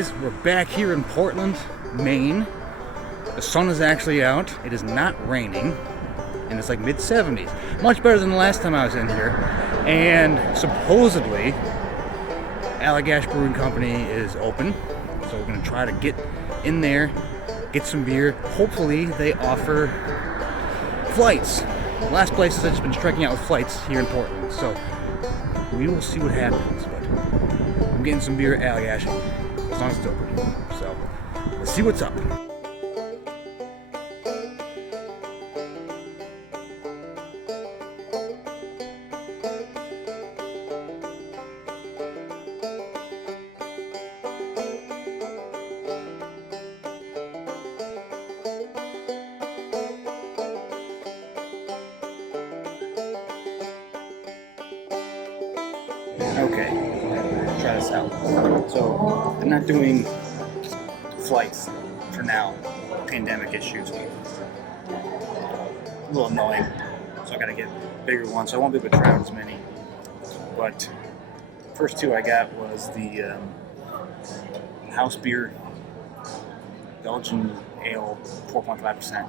guys, we're back here in Portland, Maine. The sun is actually out. It is not raining, and it's like mid-70s. Much better than the last time I was in here. And supposedly, Allagash Brewing Company is open, so we're gonna try to get in there, get some beer. Hopefully, they offer flights. The last places I've just been striking out with flights here in Portland, so we will see what happens. But I'm getting some beer at Allagash as long as it's open. So let's see what's up. Okay, try this out. So, I'm not doing flights for now, pandemic issues. A little annoying, so I gotta get bigger ones, so I won't be able to try out as many. But, the first two I got was the house beer, Belgian ale, 4.5%.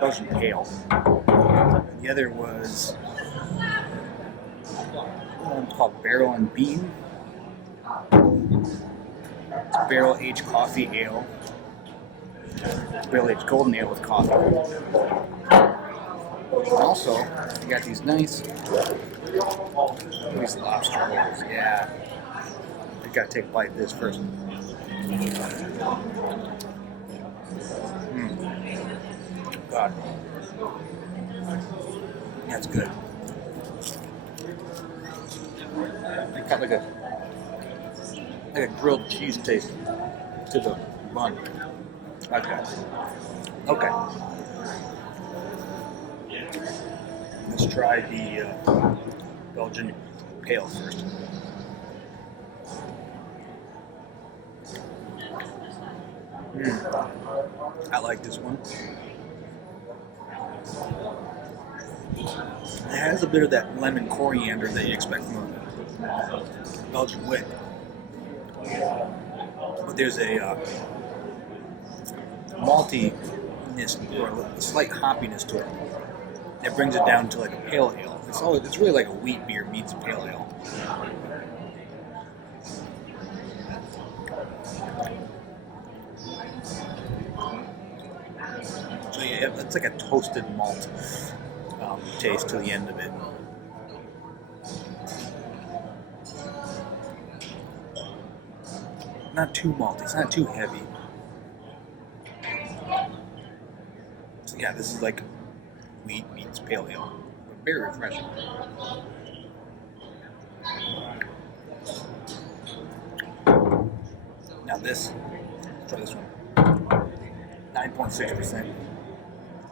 Belgian ale. The other was it's called Barrel and Bean. It's barrel aged coffee ale. Barrel aged golden ale with coffee. Also, you got these nice lobster rolls. Yeah. You gotta take a bite of this first. God. That's good. It got like a grilled cheese taste to the bun. Okay. Let's try the Belgian ale first. I like this one. It has a bit of that lemon coriander that you expect from a Belgian White. But there's a maltiness or a slight hoppiness to it that brings it down to like a pale ale. It's really like a wheat beer meets a pale ale. So yeah, it's like a toasted malt taste to the end of it. Not too malty, it's not too heavy. So yeah, this is like wheat meets pale ale, but very refreshing. Now let's try this one. 9.6%.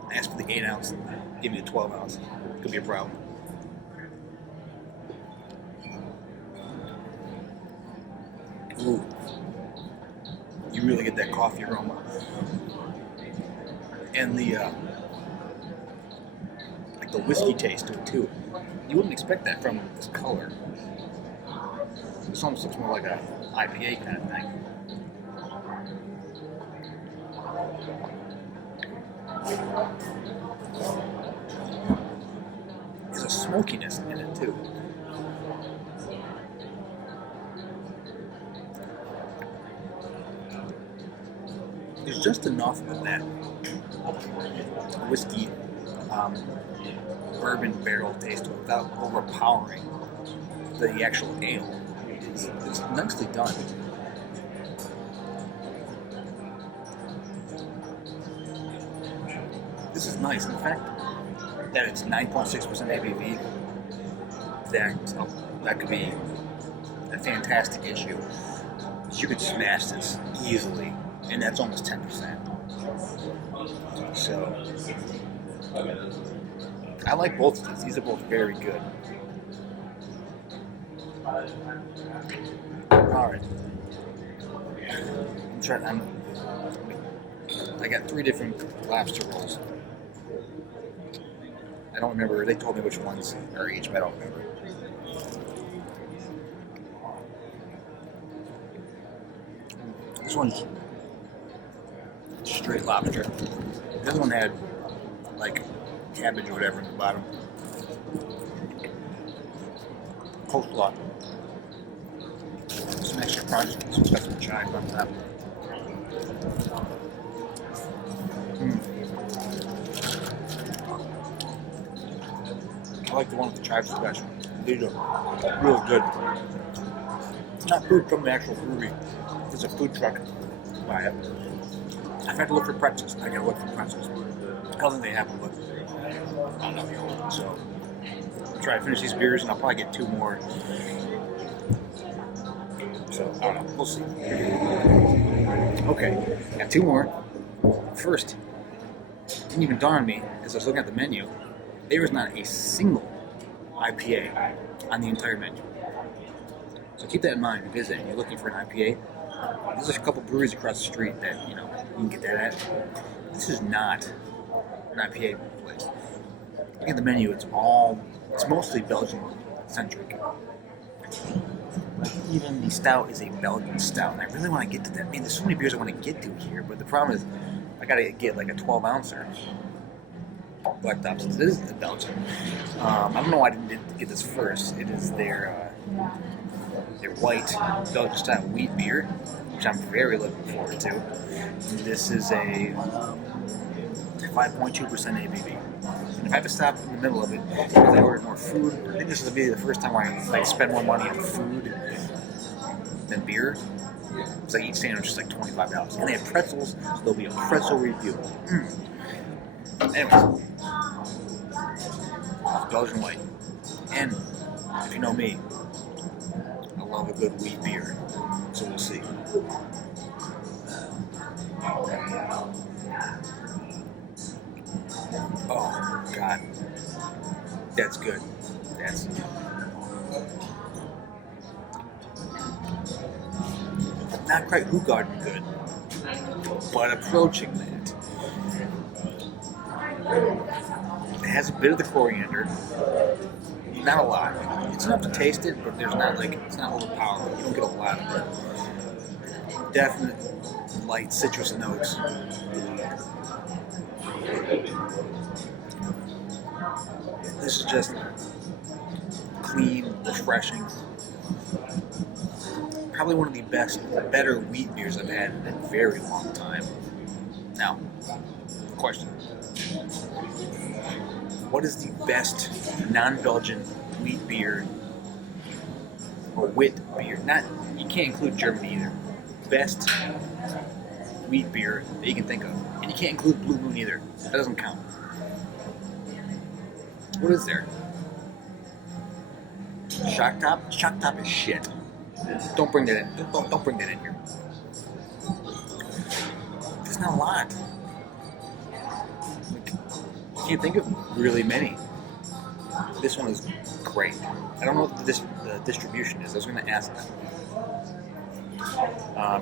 I asked for the 8 ounce, give me the 12 ounce. Could be a problem. Ooh. You really get that coffee aroma. And the like the whiskey taste to it too. You wouldn't expect that from this color. This almost looks more like a IPA kind of thing. There's a smokiness in it too. There's just enough of that whiskey, bourbon barrel taste without overpowering the actual ale. It's nicely done. This is nice. In fact, that it's 9.6% ABV, that could be a fantastic issue. You could smash this easily, and that's almost 10%. So, I like both of these. These are both very good. Alright. I got 3 different lobster rolls. I don't remember. They told me which ones are each, but I don't remember. This one's straight lobster. The other one had like cabbage or whatever in the bottom. Coleslaw. Some extra crunch, some special chives on top. I like the one with the chives special. These are real good. It's not food from the actual brewery. It's a food truck. Buy it. I've had to look for pretzels. I gotta look for pretzels. I don't think they have them, but I don't know the old one. So I'll try to finish these beers, and I'll probably get 2 more. So I don't know. We'll see. Okay, got 2 more. First, it didn't even dawn on me as I was looking at the menu. There was not a single IPA on the entire menu. So keep that in mind if you visit and you're looking for an IPA. There's a couple breweries across the street that, you can get that at. This is not an IPA place. Look at the menu, it's mostly Belgian centric. Like even the stout is a Belgian stout, and I really want to get to that. I mean, there's so many beers I want to get to here, but the problem is I gotta get like a 12 ouncer. Black Tops. This is the Belgian. I don't know why I didn't get this first. It is their white Belgian style wheat beer, which I'm very looking forward to. This is a 5.2% ABV. And if I have to stop in the middle of it because I ordered more food, I think this will be the first time I spend more money on food than beer. It's like each sandwich is like $25. And they have pretzels, so there'll be a pretzel review. Anyways, Belgian White. And if you know me, I love a good wheat beer. So we'll see. Oh, God. That's good. That's not quite Hoegaarden good, but approaching that. It has a bit of the coriander, not a lot. It's enough to taste it, but it's not overpowering. You don't get a lot of it. Definite light citrus notes. This is just clean, refreshing. Probably one of the better wheat beers I've had in a very long time. Now, question. What is the best non-Belgian wheat beer or wit beer? You can't include Germany either. Best wheat beer that you can think of. And you can't include Blue Moon either. That doesn't count. What is there? Shock Top? Shock Top is shit. Don't bring that in. Don't bring that in here. There's not a lot. I can't think of really many. This one is great. I don't know what the distribution is. I was going to ask them.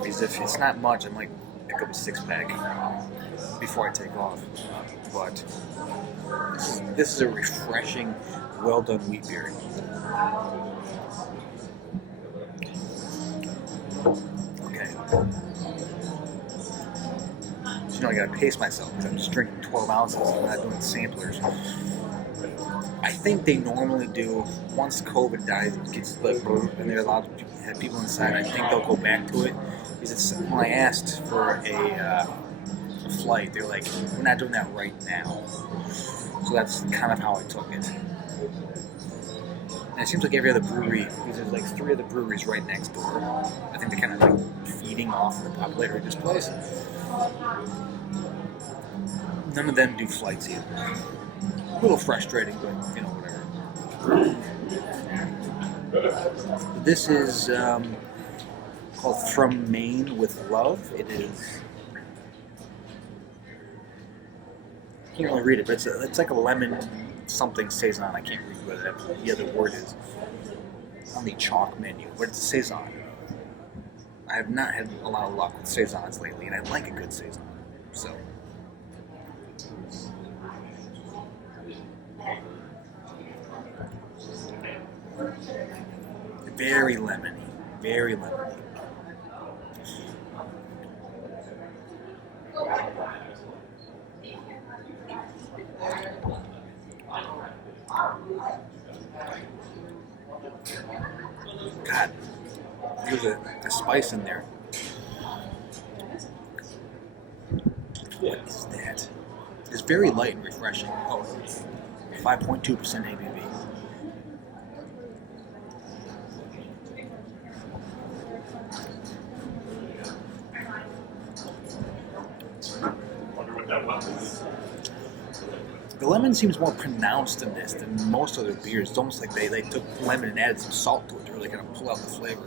Because if it's not much, I might pick up a 6-pack before I take off. But this is a refreshing, well-done wheat beer. Okay. So, I gotta pace myself because I'm just drinking 12 ounces and I'm not doing samplers. I think they normally do, once COVID dies, it gets like, and they're allowed to have people inside, I think they'll go back to it. Because when I asked for a flight, they're like, we're not doing that right now. So that's kind of how I took it. And it seems like every other brewery, because there's like 3 other breweries right next door. I think they're kind of like feeding off the popularity of this place. None of them do flights either. A little frustrating, but whatever. This is called From Maine with Love. It is. I can't really read it, but it's like a lemon something saison. I can't read what the other word is on the chalk menu, but it's a saison. I have not had a lot of luck with saisons lately, and I like a good saison. So. Very lemony. Very lemony. God, there's a spice in there. What is that? It's very light and refreshing. Oh, 5.2% ABV. The lemon seems more pronounced in this than most other beers. It's almost like they took lemon and added some salt to it to really kind of pull out the flavor.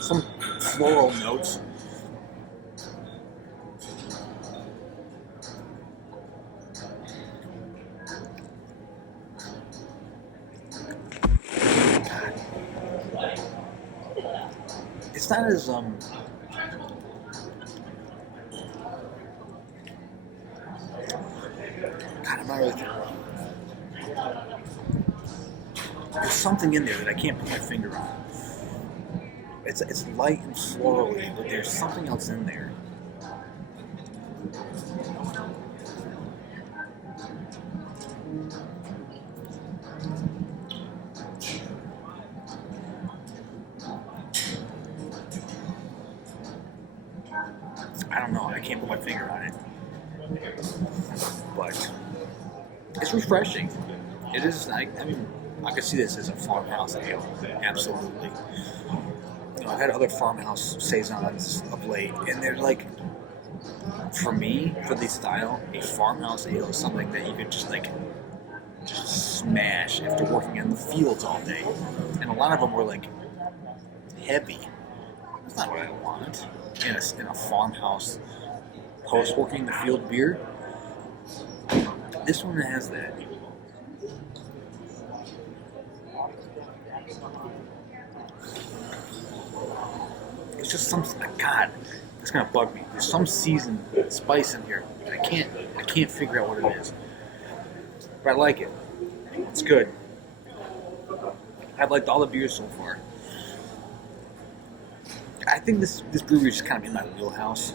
Some floral notes. It's not as God, I'm not really. There's something in there that I can't put my finger on. It's light and florally, but there's something else in there. I don't know. I can't put my finger on it, but it's refreshing. It is. I mean, I can see this as a farmhouse ale. Absolutely. You know, I've had other farmhouse saisons of late, and they're like, for me, for this style, a farmhouse ale is something that you could just smash after working in the fields all day. And a lot of them were like heavy. That's not what I want in a farmhouse post working the field beer. This one has that. It's just some God. It's gonna bug me. There's some seasoned spice in here. I can't figure out what it is. But I like it. It's good. I've liked all the beers so far. I think this brewery is kind of in my wheelhouse.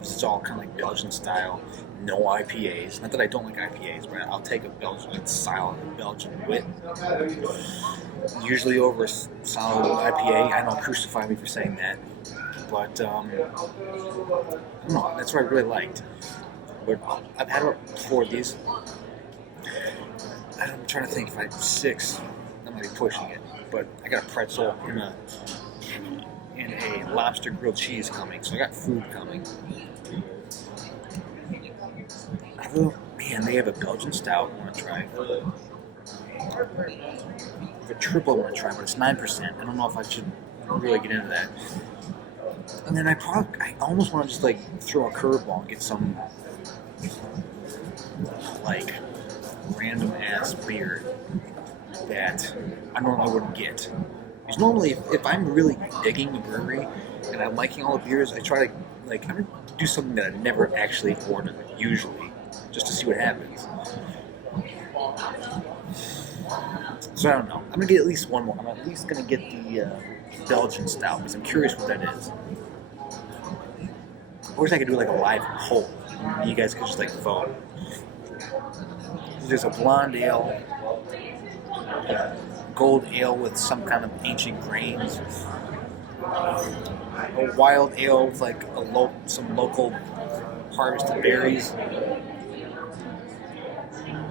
It's all kind of like Belgian style, no IPAs. Not that I don't like IPAs, but I'll take a Belgian style Belgian wit. Usually over a solid IPA. I know, crucify me for saying that. But, I don't know, that's what I really liked. But I've had about 4 of these. I'm trying to think if I have 6, I might be pushing it. But I got a pretzel and a lobster grilled cheese coming, so I got food coming. Man, they have a Belgian stout I want to try. A triple I want to try, but it's 9%. I don't know if I should really get into that. And then I almost want to just throw a curveball and get some random ass beer that I normally wouldn't get. Because normally, if I'm really digging the brewery and I'm liking all the beers, I try to I'm gonna do something that I never actually ordered usually, just to see what happens. So I don't know. I'm gonna get at least one more. I'm at least gonna get the Belgian stout because I'm curious what that is. Or I could do a live poll. You guys could just vote. There's a blonde ale, gold ale with some kind of ancient grains, a wild ale with some local harvested berries,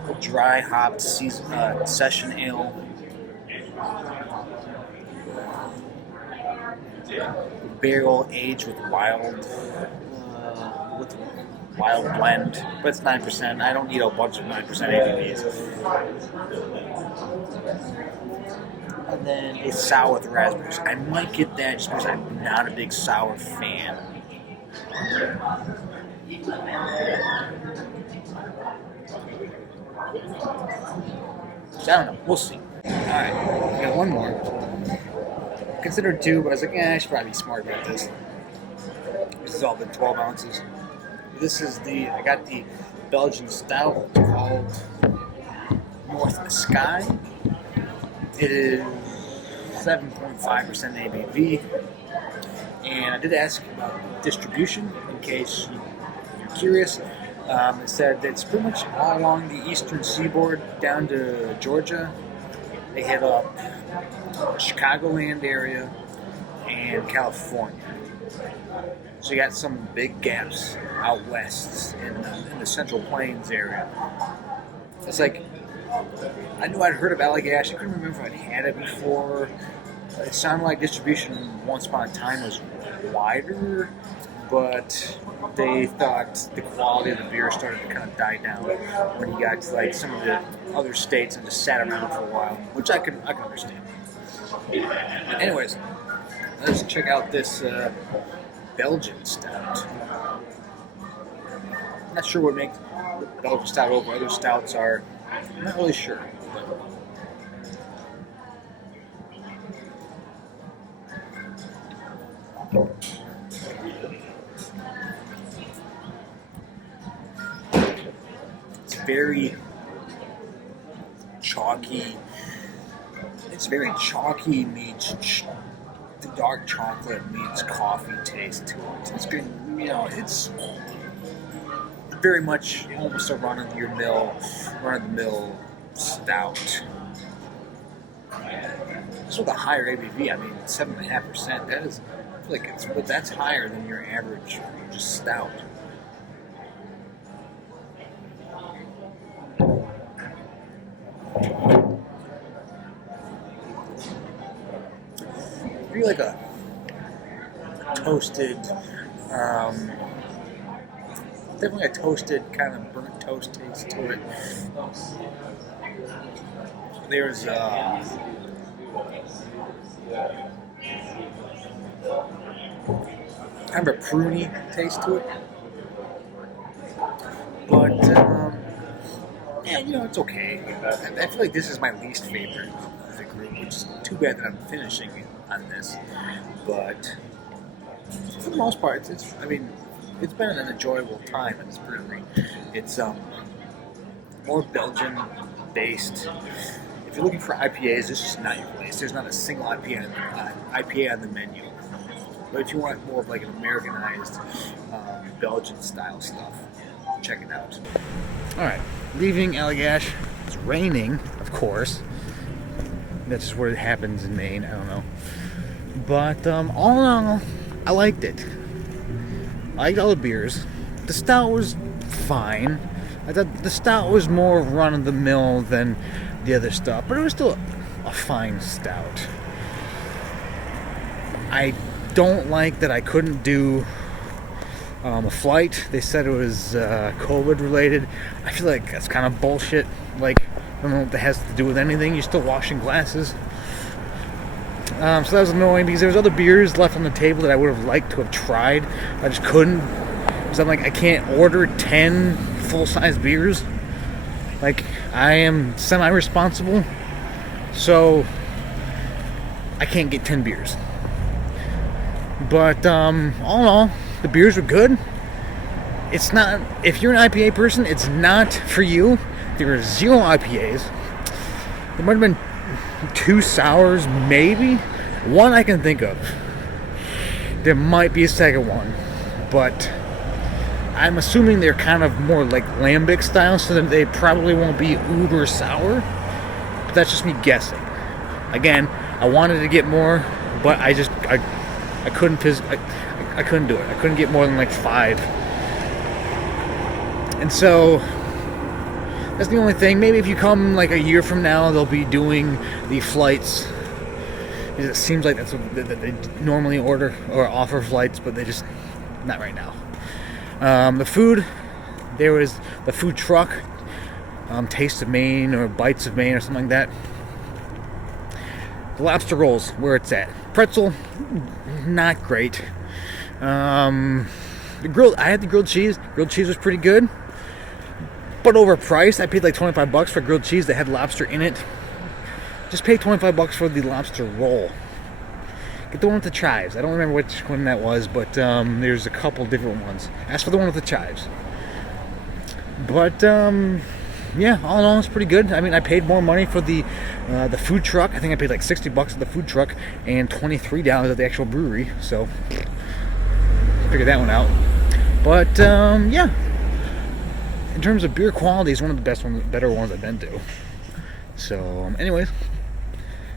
a dry hopped session ale, barrel aged with wild blend, but it's 9%. I don't need a bunch of 9% ABVs. And then a sour with raspberries. I might get that just because I'm not a big sour fan. So I don't know. We'll see. Alright, I got one more. Considered 2, but I was like, I should probably be smart about this. This has all been 12 ounces. I got the Belgian stout called North Sky. It is 7.5% ABV, And I did ask about distribution in case you're curious. It said it's pretty much all along the eastern seaboard down to Georgia. They hit up Chicagoland area and California. So you got some big gaps out west in the Central Plains area. It's like, I knew I'd heard of Allagash. I couldn't remember if I'd had it before. It sounded like distribution once upon a time was wider, but they thought the quality of the beer started to kind of die down when you got to like some of the other states and just sat around for a while, which I can understand. Anyways, let's check out this Belgian stout. I'm not sure what makes Belgian stout over other stouts are. I'm not really sure. It's very chalky. It's very chalky meets the dark chocolate meets coffee taste to it. It's good, it's very much almost a run-of-the-mill stout. Just with a higher ABV, I mean 7.5%. That is, I feel like that's higher than your average just stout. Maybe like a toasted, definitely a toasted kind of burnt toast taste to it. There's kind of a pruny taste to it, but yeah, it's okay. I feel like this is my least favorite of the group, which is too bad that I'm finishing on this. But for the most part, it's been an enjoyable time at this brewery. It's more Belgian based. If you're looking for IPAs, this is not your place. There's not a single IPA on the menu. But if you want more of like an Americanized Belgian style stuff, check it out. Alright, leaving Allagash. It's raining, of course. That's just where it happens in Maine, I don't know. But all in all, I liked it. I liked all the beers. The stout was fine. I thought the stout was more run-of-the-mill than the other stuff, but it was still a fine stout. I don't like that I couldn't do a flight. They said it was COVID related. I feel like that's kind of bullshit. Like, I don't know what that has to do with anything. You're still washing glasses. So that was annoying because there was other beers left on the table that I would have liked to have tried. I just couldn't. Because I'm like, I can't order 10 full-size beers. Like, I am semi-responsible. So, I can't get 10 beers. But, all in all, the beers were good. It's not, if you're an IPA person, it's not for you. There are 0 IPAs. There might have been 2 sours, maybe. 1 I can think of. There might be a second one. But I'm assuming they're kind of more like lambic style, so that they probably won't be uber sour. But that's just me guessing. Again, I wanted to get more, but I couldn't I couldn't do it. I couldn't get more than like 5. And so that's the only thing. Maybe if you come like a year from now, they'll be doing the flights. It seems like that's what they normally order or offer flights, but they just not right now. The food, there was the food truck, Taste of Maine or Bites of Maine or something like that. The lobster rolls, where it's at. Pretzel, not great. I had the grilled cheese. Grilled cheese was pretty good, but overpriced. I paid like $25 for grilled cheese that had lobster in it. Just pay $25 for the lobster roll. Get the one with the chives. I don't remember which one that was, but there's a couple different ones. Ask for the one with the chives. But yeah, all in all, it's pretty good. I mean, I paid more money for the food truck. I think I paid like $60 at the food truck and $23 at the actual brewery. So, figure that one out. But yeah, in terms of beer quality, it's one of the better ones I've been to. So, anyways,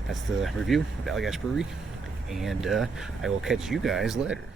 that's the review of Allagash Brewery, and I will catch you guys later.